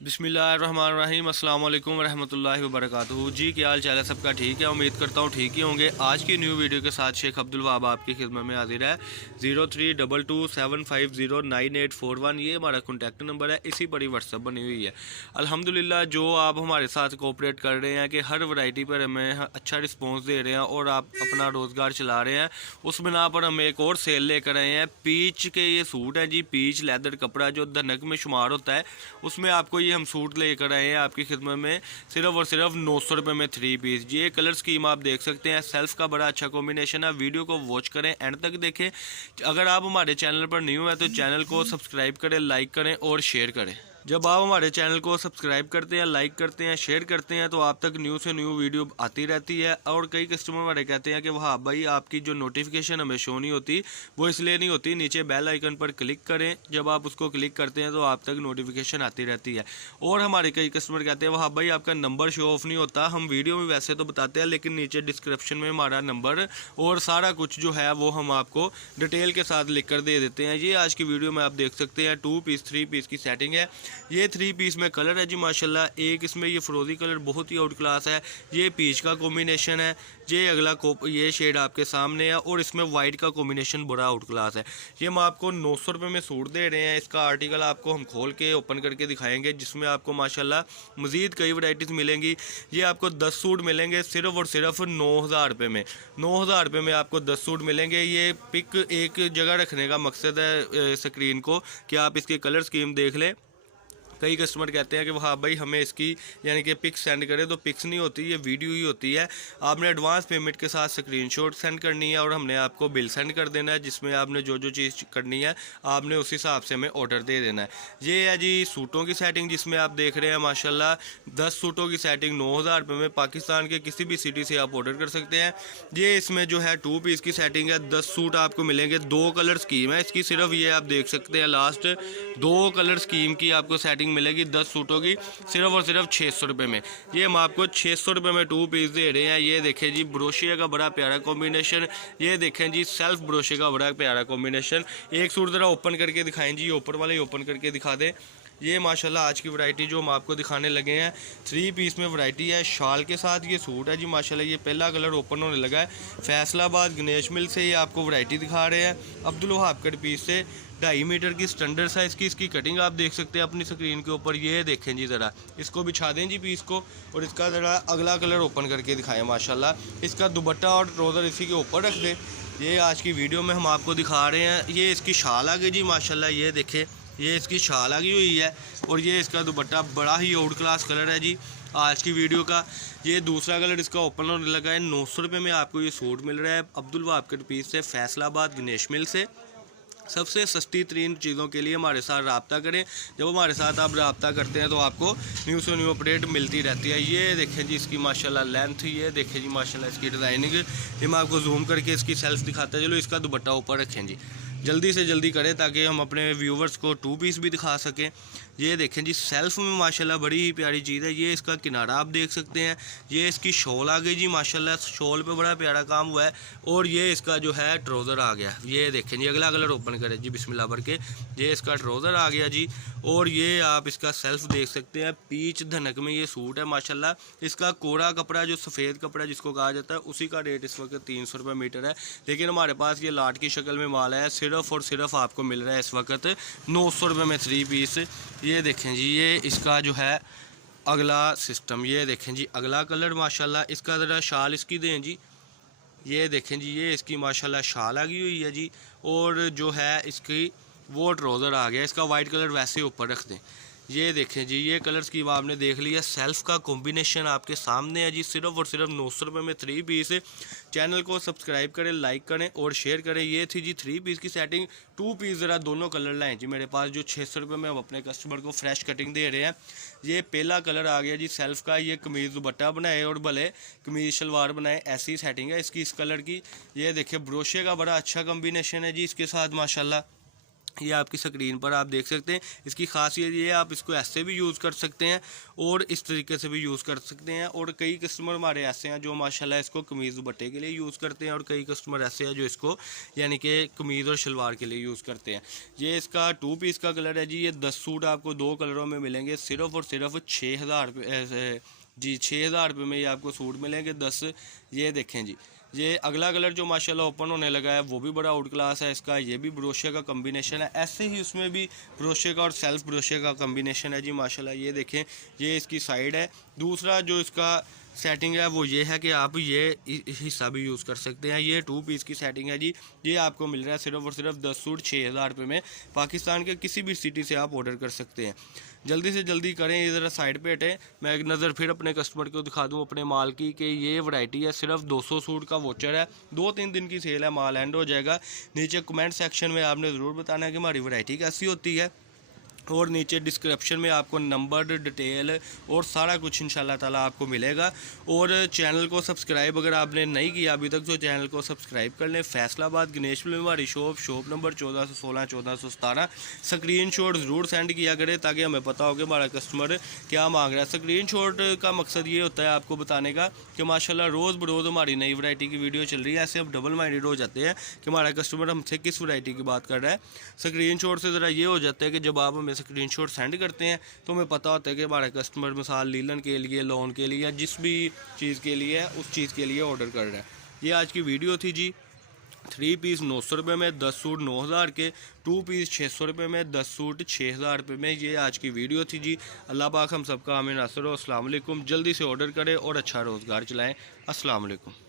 बिस्मिल्लाहिर्रहमानिर्रहीम अस्सलाम वालेकुम रहमतुल्लाहि व बरकातुहू। जी क्या हाल चाल है सबका? ठीक है, उम्मीद करता हूँ ठीक ही होंगे। आज की न्यू वीडियो के साथ शेख अब्दुल वहाब आपकी खिदमत में हाजिर है। 032275098841 ये हमारा कॉन्टैक्ट नंबर है, इसी पर ही व्हाट्सअप बनी हुई है। अल्हम्दुलिल्लाह जो आप हमारे साथ कोऑपरेट कर रहे हैं कि हर वैरायटी पर हमें अच्छा रिस्पॉन्स दे रहे हैं और आप अपना रोज़गार चला रहे हैं, उस बिना पर हम एक और सेल लेकर आए हैं। पीच के ये सूट हैं जी, पीच लेदर कपड़ा जो धनक में शुमार होता है, उसमें आपको हम सूट लेकर आए हैं आपकी खिदमत में सिर्फ और सिर्फ 900 रुपये में 3 पीस। ये कलर स्कीम आप देख सकते हैं, सेल्फ का बड़ा अच्छा कॉम्बिनेशन है। वीडियो को वॉच करें, एंड तक देखें। अगर आप हमारे चैनल पर न्यू है तो चैनल को सब्सक्राइब करें, लाइक करें और शेयर करें। जब आप हमारे चैनल को सब्सक्राइब करते हैं, लाइक करते हैं, शेयर करते हैं तो आप तक न्यू से न्यू वीडियो आती रहती है। और कई कस्टमर हमारे कहते हैं कि वहाँ भाई आपकी जो नोटिफिकेशन हमें शो नहीं होती, वो इसलिए नहीं होती। नीचे बेल आइकन पर क्लिक करें, जब आप उसको क्लिक करते हैं तो आप तक नोटिफिकेशन आती रहती है। और हमारे कई कस्टमर कहते हैं वहाँ भाई आपका नंबर शो ऑफ नहीं होता, हम वीडियो में वैसे तो बताते हैं लेकिन नीचे डिस्क्रिप्शन में हमारा नंबर और सारा कुछ जो है वो हम आपको डिटेल के साथ लिख कर दे देते हैं। ये आज की वीडियो में आप देख सकते हैं 2 पीस 3 पीस की सेटिंग है। ये 3 पीस में कलर है जी माशाल्लाह। एक इसमें ये फ्रोजी कलर बहुत ही आउट क्लास है, ये पीच का कॉम्बिनेशन है। ये अगला ये शेड आपके सामने है और इसमें वाइट का कॉम्बिनेशन बड़ा आउट क्लास है। ये हम आपको 900 रुपये में सूट दे रहे हैं। इसका आर्टिकल आपको हम खोल के ओपन करके दिखाएंगे, जिसमें आपको माशाल्लाह मज़ीद कई वैरायटीज़ मिलेंगी। ये आपको 10 सूट मिलेंगे सिर्फ और सिर्फ 9000 रुपये में। 9000 रुपये में आपको 10 सूट मिलेंगे। ये पिक एक जगह रखने का मकसद है स्क्रीन को, कि आप इसके कलर स्कीम देख लें। कई कस्टमर कहते हैं कि हाँ भाई हमें इसकी यानी कि पिक्स सेंड करें, तो पिक्स नहीं होती, ये वीडियो ही होती है। आपने एडवांस पेमेंट के साथ स्क्रीनशॉट सेंड करनी है और हमने आपको बिल सेंड कर देना है, जिसमें आपने जो जो चीज़ करनी है आपने उस हिसाब से हमें ऑर्डर दे देना है। ये है जी सूटों की सेटिंग, जिसमें आप देख रहे हैं माशाल्लाह 10 सूटों की सेटिंग 9000 रुपये में। पाकिस्तान के किसी भी सिटी से आप ऑर्डर कर सकते हैं। ये इसमें जो है 2 पीस की सेटिंग है, 10 सूट आपको मिलेंगे। 2 कलर स्कीम है इसकी, सिर्फ ये आप देख सकते हैं लास्ट 2 कलर स्कीम की आपको सेटिंग मिलेगी 10 सूटों की सिर्फ और सिर्फ 600 रुपये में। ये हम आपको 600 रुपये में 2 पीस दे रहे हैं। ये देखें जी ब्रोशिया का बड़ा प्यारा कॉम्बिनेशन, ये देखें जी सेल्फ ब्रोशिया का बड़ा प्यारा कॉम्बिनेशन। एक सूट ज़रा ओपन करके दिखाएं जी, ऊपर वाले ही ओपन करके दिखा दें। ये माशाल्लाह आज की वैरायटी जो हम आपको दिखाने लगे हैं 3 पीस में वैरायटी है, शाल के साथ ये सूट है जी माशाल्लाह। ये पहला कलर ओपन होने लगा है। फैसलाबाद गणेश मिल से ये आपको वैरायटी दिखा रहे हैं, अब्दुल वहाब कट पीस से। 2.5 मीटर की स्टैंडर्ड साइज़ की इसकी कटिंग आप देख सकते हैं अपनी स्क्रीन के ऊपर। ये देखें जी, ज़रा इसको बिछा दें जी पीस को, और इसका ज़रा अगला कलर ओपन करके दिखाएं माशाल्लाह। इसका दुपट्टा और ट्राउज़र इसी के ऊपर रख दें। ये आज की वीडियो में हम आपको दिखा रहे हैं। ये इसकी शाल आ गई जी माशाल्लाह, ये देखें ये इसकी शाल आ गई हुई है, और ये इसका दुपट्टा बड़ा ही आउट क्लास कलर है जी आज की वीडियो का। ये दूसरा कलर इसका ओपन होने लगा है। 900 रुपये में आपको ये सूट मिल रहा है अब्दुल वहाब कट पीस से, फैसलाबाद गणेश मिल से। सबसे सस्ती तरीन चीज़ों के लिए हमारे साथ रब्ता करें। जब हमारे साथ आप रब्ता करते हैं तो आपको न्यू से न्यू अपडेट मिलती रहती है। ये देखें जी इसकी माशाल्लाह लेंथ, ये देखें जी माशाल्लाह इसकी डिज़ाइनिंग। ये मैं आपको जूम करके इसकी सेल्फ दिखाता चलो। इसका दुपट्टा ऊपर रखें जी, जल्दी से जल्दी करें ताकि हम अपने व्यूवर्स को 2 पीस भी दिखा सकें। ये देखें जी सेल्फ में माशाल्लाह बड़ी ही प्यारी चीज़ है। ये इसका किनारा आप देख सकते हैं। ये इसकी शॉल आ गई जी माशाल्लाह, शॉल पे बड़ा प्यारा काम हुआ है। और ये इसका जो है ट्राउज़र आ गया, ये देखें जी अगला कलर ओपन करें जी बिस्मिल्लाह भर के। ये इसका ट्राउज़र आ गया जी, और ये आप इसका सेल्फ देख सकते हैं। पीच धनक में ये सूट है माशाल्लाह। इसका कोरा कपड़ा जो सफ़ेद कपड़ा जिसको कहा जाता है, उसी का रेट इस वक्त 300 रुपये मीटर है। लेकिन हमारे पास ये लाट की शक्ल में माल है, सिर्फ और सिर्फ आपको मिल रहा है इस वक्त 900 रुपये में 3 पीस। ये देखें जी ये इसका जो है अगला सिस्टम, ये देखें जी अगला कलर माशाल्लाह। इसका ज़रा शाल इसकी दें जी, ये देखें जी ये इसकी माशाल्लाह शाल आ गई हुई है जी, और जो है इसकी वो ट्राउज़र आ गया। इसका वाइट कलर वैसे ऊपर रख दें। ये देखें जी ये कलर स्कीम आपने देख लिया, सेल्फ का कॉम्बिनेशन आपके सामने है जी सिर्फ और सिर्फ 900 रुपये में 3 पीस। चैनल को सब्सक्राइब करें, लाइक करें और शेयर करें। ये थी जी 3 पीस की सेटिंग। 2 पीस ज़रा दोनों कलर लाएँ जी मेरे पास, जो 600 रुपये में हम अपने कस्टमर को फ्रेश कटिंग दे रहे हैं। ये पहला कलर आ गया जी सेल्फ का। ये कमीज़ दुपट्टा बनाए और भले कमीज़ शलवार बनाए, ऐसी सेटिंग है इसकी इस कलर की। ये देखिए ब्रोशे का बड़ा अच्छा कम्बिनेशन है जी इसके साथ माशाल्लाह। ये आपकी स्क्रीन पर आप देख सकते हैं। इसकी खासियत ये है आप इसको ऐसे भी यूज़ कर सकते हैं और इस तरीके से भी यूज़ कर सकते हैं। और कई कस्टमर हमारे ऐसे हैं जो माशाल्लाह इसको कमीज़ दुपट्टे के लिए यूज़ करते हैं, और कई कस्टमर ऐसे हैं जो इसको यानी कि कमीज़ और शलवार के लिए यूज़ करते हैं। ये इसका 2 पीस का कलर है जी। ये 10 सूट आपको 2 कलरों में मिलेंगे, सिर्फ़ और सिर्फ 6,000 रुपये जी, 6,000 रुपये में ये आपको सूट मिलेंगे 10। ये देखें जी, ये अगला कलर जो माशाल्लाह ओपन होने लगा है वो भी बड़ा आउट क्लास है इसका। ये भी ब्रोशे का कम्बिनेशन है, ऐसे ही उसमें भी ब्रोशे का और सेल्फ ब्रोशे का कम्बिनेशन है जी माशाल्लाह। ये देखें, ये इसकी साइड है। दूसरा जो इसका सेटिंग है वो ये है कि आप ये हिस्सा भी यूज़ कर सकते हैं। ये 2 पीस की सेटिंग है जी। ये आपको मिल रहा है सिर्फ़ और सिर्फ 10 सूट 6,000 रुपये में। पाकिस्तान के किसी भी सिटी से आप ऑर्डर कर सकते हैं। जल्दी से जल्दी करें, ये ज़रा साइड पे हटें, मैं एक नज़र फिर अपने कस्टमर को दिखा दूं अपने माल की कि ये वैरायटी है। सिर्फ 200 सूट का वोचर है, 2-3 दिन की सेल है, माल एंड हो जाएगा। नीचे कमेंट सेक्शन में आपने ज़रूर बताना है कि हमारी वैरायटी कैसी होती है, और नीचे डिस्क्रिप्शन में आपको नंबर, डिटेल और सारा कुछ इंशाल्लाह ताला आपको मिलेगा। और चैनल को सब्सक्राइब अगर आपने नहीं किया अभी तक तो चैनल को सब्सक्राइब कर लें। फैसलाबाद गणेशपुर में हमारी शॉप नंबर 1416 1417। स्क्रीनशॉट ज़रूर सेंड किया करें ताकि हमें पता हो कि हमारा कस्टमर क्या मांग रहा है। स्क्रीनशॉट का मकसद ये होता है आपको बताने का कि माशाल्लाह रोज़ बरोज़ हमारी नई वैरायटी की वीडियो चल रही है। ऐसे हम डबल माइंडेड हो जाते हैं कि हमारा कस्टमर हमसे किस वैरायटी की बात कर रहा है। स्क्रीनशॉट से ज़रा ये हो जाता है कि जब आप हमें स्क्रीनशॉट सेंड करते हैं तो हमें पता होता है कि हमारा कस्टमर मिसाल लीलन के लिए, लोन के लिए या जिस भी चीज़ के लिए उस चीज़ के लिए ऑर्डर कर रहा है। ये आज की वीडियो थी जी। 3 पीस 900 रुपये में, 10 सूट 9,000 के, 2 पीस 600 रुपये में, 10 सूट 6,000 रुपये में। ये आज की वीडियो थी जी। अल्लाह पाक हम सबका आमीन नासर हो। अस्सलाम वालेकुम। जल्दी से ऑर्डर करें और अच्छा रोज़गार चलाएँ। अस्सलाम वालेकुम।